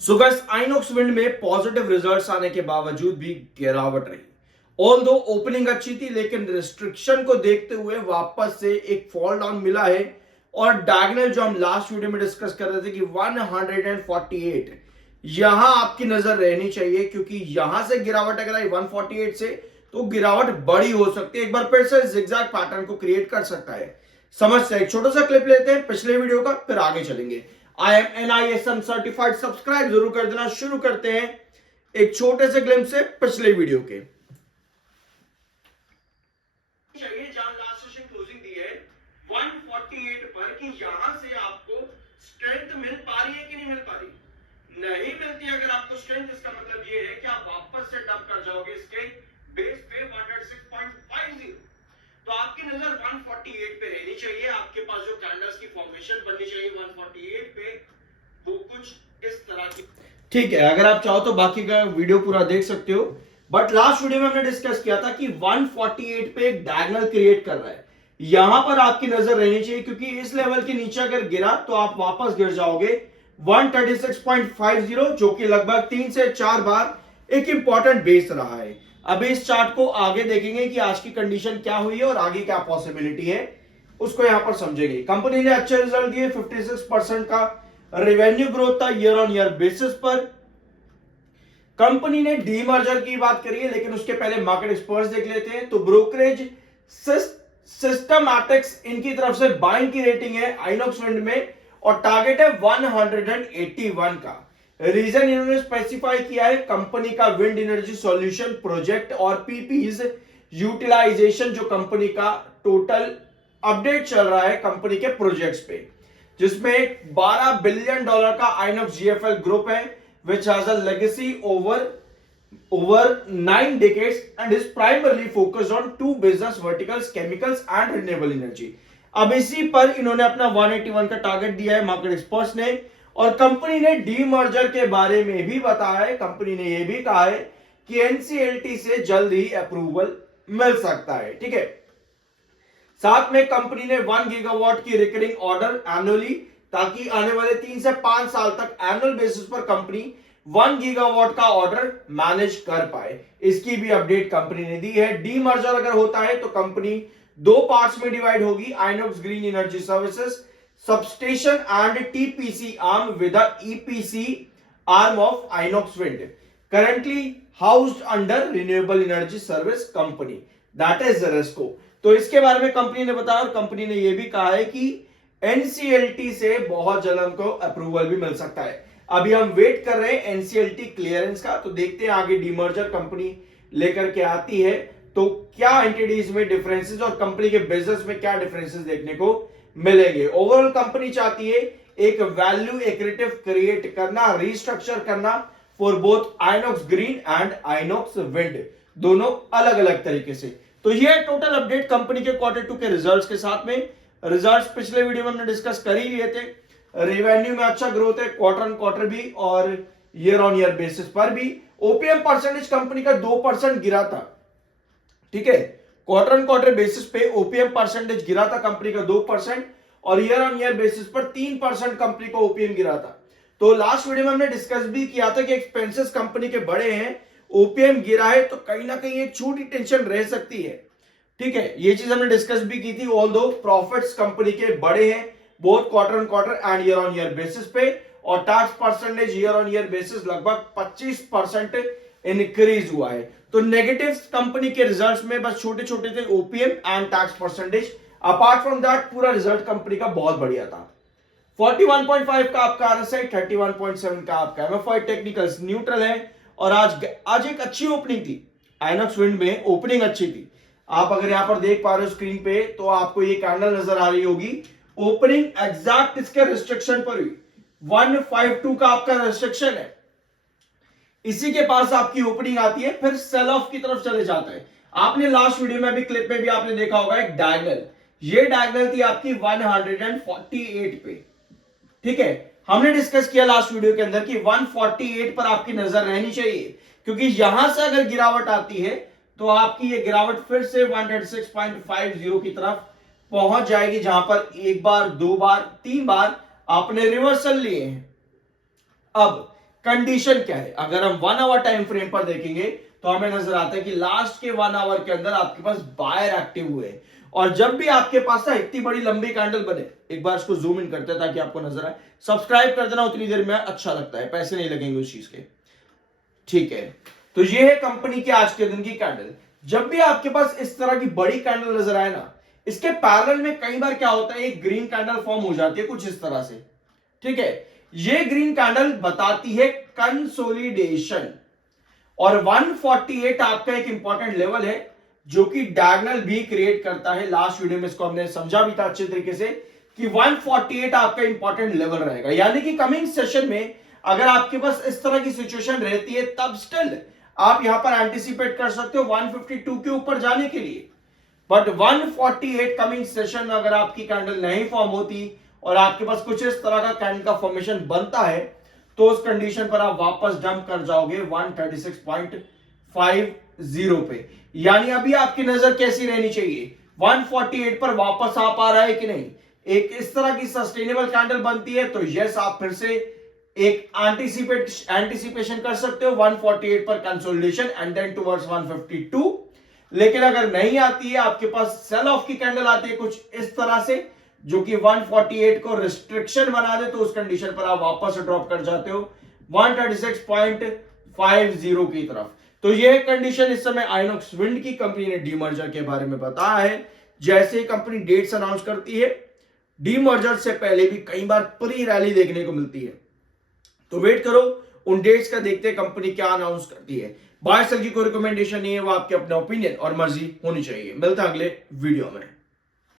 So guys INOX wind में positive results आने के बावजूद भी गिरावट रही। ऑल्दो ओपनिंग अच्छी थी लेकिन रिस्ट्रिक्शन को देखते हुए वापस से एक फॉल डाउन मिला है। और डायगोनल जो हम लास्ट वीडियो में डिस्कस कर रहे थे कि 148 यहां आपकी नजर रहनी चाहिए, क्योंकि यहां से गिरावट अगर आई 148 से तो गिरावट बड़ी हो सकती है, एक बार फिर से जिगजैग पैटर्न को क्रिएट कर सकता है। समझते हैं, एक छोटा सा क्लिप लेते हैं पिछले वीडियो का, फिर आगे चलेंगे। IIM सर्टिफाइड, सब्सक्राइब जरूर कर देना। शुरू करते हैं एक छोटे से ग्लिम्स से पिछले वीडियो के। चाहिए जहां लास्ट सेशन क्लोजिंग दी है 148 पर कि यहां से आपको स्ट्रेंथ मिल पा रही है कि नहीं मिल पा रही। नहीं मिलती अगर आपको स्ट्रेंथ, इसका मतलब ये है कि आप वापस से डब कर जाओगे इसके बेस पे 106.50। तो आपकी नजर 148 पे रहनी चाहिए। आपके पास जो कैंडल्स की फॉर्मेशन बननी चाहिए 148 पे, वो कुछ इस तरह की। ठीक है, अगर आप चाहो तो बाकी का वीडियो पूरा देख सकते हो, बट लास्ट वीडियो में हमने डिस्कस किया था कि 148 पे एक डायगोनल क्रिएट कर रहा है। यहां पर आपकी नजर रहनी चाहिए, क्योंकि इस लेवल के नीचे अगर गिरा तो आप वापस गिर जाओगे 136.50, जो कि लगभग 3 से 4 बार एक इंपॉर्टेंट बेस रहा है। अब इस चार्ट को आगे देखेंगे कि आज की कंडीशन क्या हुई है और आगे क्या पॉसिबिलिटी है, उसको यहां पर समझेंगे। कंपनी ने अच्छे रिजल्ट दिए, 56% का रेवेन्यू ग्रोथ था ईयर ऑन ईयर बेसिस पर। कंपनी ने डीमर्जर की बात करी है, लेकिन उसके पहले मार्केट एक्सपर्ट्स देख लेते हैं। तो ब्रोकरेज सिस्टमैटिक्स इनकी तरफ से बाइंग की रेटिंग है आइनॉक्स विंड में, और टारगेट है 181 का। रीजन इन्होंने स्पेसिफाई किया है कंपनी का विंड एनर्जी सॉल्यूशन प्रोजेक्ट और पीपीज यूटिलाइजेशन, जो कंपनी का टोटल अपडेट चल रहा है कंपनी के प्रोजेक्ट्स पे, जिसमें $12 बिलियन का आइनॉक्स जीएफएल ग्रुप है, which has a legacy over 9 decades and is primarily focused on two business verticals, chemicals and renewable energy. अब इसी पर इन्होंने अपना 181 का टारगेट दिया है मार्केट एक्सपर्ट्स ने, और कंपनी ने डीमर्जर के बारे में भी बताया है। कंपनी ने यह भी कहा है कि एनसीएलटी से जल्द ही अप्रूवल मिल सकता है। ठीक है, साथ में कंपनी ने 1 गीगावाट की रिकरिंग ऑर्डर एनुअली, ताकि आने वाले 3 से 5 साल तक एनुअल बेसिस पर कंपनी 1 गीगावाट का ऑर्डर मैनेज कर पाए, इसकी भी अपडेट कंपनी ने दी है। डीमर्जर अगर होता है तो कंपनी दो पार्ट्स में डिवाइड होगी, Inox green energy services substation and TPC arm with EPC arm of Inox wind, currently housed under renewable energy service company, that is RESCO. तो इसके बारे में कंपनी ने बताया, और कंपनी ने यह भी कहा है कि एनसीएलटी से बहुत जल्द हमको अप्रूवल भी मिल सकता है। अभी हम वेट कर रहे हैं एनसीएलटी क्लियरेंस का, तो देखते हैं आगे डीमर्जर कंपनी लेकर के आती है तो क्या एंटिटीज में डिफरेंसेस और कंपनी के बिजनेस में क्या डिफरेंसेस देखने को मिलेंगे। ओवरऑल कंपनी चाहती है एक वैल्यू एक्रेटिव क्रिएट करना, रिस्ट्रक्चर करना for both INOX green and INOX wind, दोनों अलग अलग तरीके से। तो ये टोटल अपडेट कंपनी के Q2 के रिजल्ट्स के साथ में। रिजल्ट्स पिछले वीडियो में हमने डिस्कस कर ही लिए थे। रेवेन्यू में अच्छा ग्रोथ है क्वार्टर ऑन क्वार्टर भी और ईयर ऑन ईयर बेसिस पर भी। ओपीएम परसेंटेज कंपनी का 2% गिरा था। ठीक है, क्वार्टर ऑन क्वार्टर बेसिस पे ओपीएम परसेंटेज गिरा था कंपनी का 2%, और ईयर ऑन ईयर बेसिस पर 3% कंपनी का ओपीएम गिरा था। तो लास्ट वीडियो में हमने डिस्कस भी किया था कि एक्सपेंसेस कंपनी के बड़े हैं, ओपीएम गिरा है तो कहीं ना कहीं एक छोटी टेंशन रह सकती है। ठीक है, ये चीज हमने डिस्कस भी की थी। ऑल्दो प्रॉफिट्स कंपनी के बड़े हैं both quarter on quarter and year on year basis पे, और tax percentage year on year basis लगभग 25% इंक्रीज हुआ है। तो नेगेटिव कंपनी के रिजल्ट्स में बस छोटे छोटे थे OPM and tax percentage. Apart from that पूरा रिजल्ट कंपनी का बहुत बढ़िया था। 41.5 का आपका आरएसआई, 31.7 का आपका एमएफआई, टेक्निकल्स न्यूट्रल है। और आज एक अच्छी ओपनिंग थी आइनॉक्स विंड में, ओपनिंग अच्छी थी। आप अगर यहां पर देख पा रहे हो स्क्रीन पे तो आपको ये कैंडल नजर आ रही होगी। ओपनिंग एग्जैक्ट इसके रिस्ट्रिक्शन पर हुई, 152 का आपका रिस्ट्रिक्शन है, इसी के पास आपकी ओपनिंग आती है, फिर सेल ऑफ की तरफ चले जाता है। आपने लास्ट वीडियो में भी क्लिप में भी आपने देखा होगा एक डायगोनल, ये डायगोनल थी आपकी 148 पे। ठीक है, हमने डिस्कस किया लास्ट वीडियो के अंदर कि 148 पर आपकी नजर रहनी चाहिए, क्योंकि यहां से अगर गिरावट आती है तो आपकी ये गिरावट फिर से 136.50 की तरफ पहुंच जाएगी, जहां पर एक बार, दो बार, तीन बार आपने रिवर्सल लिए हैं। अब कंडीशन क्या है, अगर हम 1 आवर टाइम फ्रेम पर देखेंगे तो हमें नजर आता है कि लास्ट के 1 आवर के अंदर आपके पास बायर एक्टिव हुए, और जब भी आपके पास ना इतनी बड़ी लंबी कैंडल बने, एक बार इसको जूम इन करते हैं ताकि आपको नजर आए, सब्सक्राइब कर देना उतनी देर में, अच्छा लगता है, पैसे नहीं लगेंगे उस चीज के, ठीक है। तो ये है कंपनी के आज के दिन की कैंडल। जब भी आपके पास इस तरह की बड़ी कैंडल नजर आए ना, इसके पैरेलल में कई बार क्या होता है, एक ग्रीन कैंडल फॉर्म हो जाती है कुछ इस तरह से, ठीक है। ये ग्रीन कैंडल बताती है कंसोलिडेशन, और 148 आपका एक इंपॉर्टेंट लेवल है जो कि डायगोनल भी क्रिएट करता है। लास्ट वीडियो में इसको हमने समझा भी था अच्छे तरीके से कि 148 आपका इंपॉर्टेंट लेवल रहेगा, यानी कि कमिंग सेशन में अगर आपके पास इस तरह की सिचुएशन रहती है तब स्टिल आप यहां पर एंटिसिपेट कर सकते हो 152 के ऊपर जाने के लिए। बट 148 कमिंग सेशन में अगर आपकी कैंडल नहीं फॉर्म होती और आपके पास कुछ इस तरह का कैंडल का फॉर्मेशन बनता है तो उस कंडीशन पर आप वापस डंप कर जाओगे 136.50 पे। यानी अभी आपकी नजर कैसी रहनी चाहिए, 148 पर वापस आ पा रहा है कि नहीं। एक इस तरह की सस्टेनेबल कैंडल बनती है तो यस आप फिर से एक एंटिसिपेशन कर सकते हो 148 पर कंसोलिडेशन एंड देन टुवर्ड्स 152। लेकिन अगर नहीं आती है, आपके पास सेल ऑफ की कैंडल आती है कुछ इस तरह से जो कि 148 को रिस्ट्रिक्शन बना दे, तो उस कंडीशन पर आप वापस ड्रॉप कर जाते हो 136.50 की तरफ। तो यह कंडीशन इस समय आइनॉक्स विंड की कंपनी ने डीमर्जर के बारे में बताया है। जैसे ही कंपनी डेट्स अनाउंस करती है, डीमर्जर से पहले भी कई बार प्री रैली देखने को मिलती है, तो वेट करो उन डेट्स का, देखते हैं कंपनी क्या अनाउंस करती है। बाय सेल की कोई रिकमेंडेशन नहीं है, वो आपके अपना ओपिनियन और मर्जी होनी चाहिए। मिलता है अगले वीडियो में।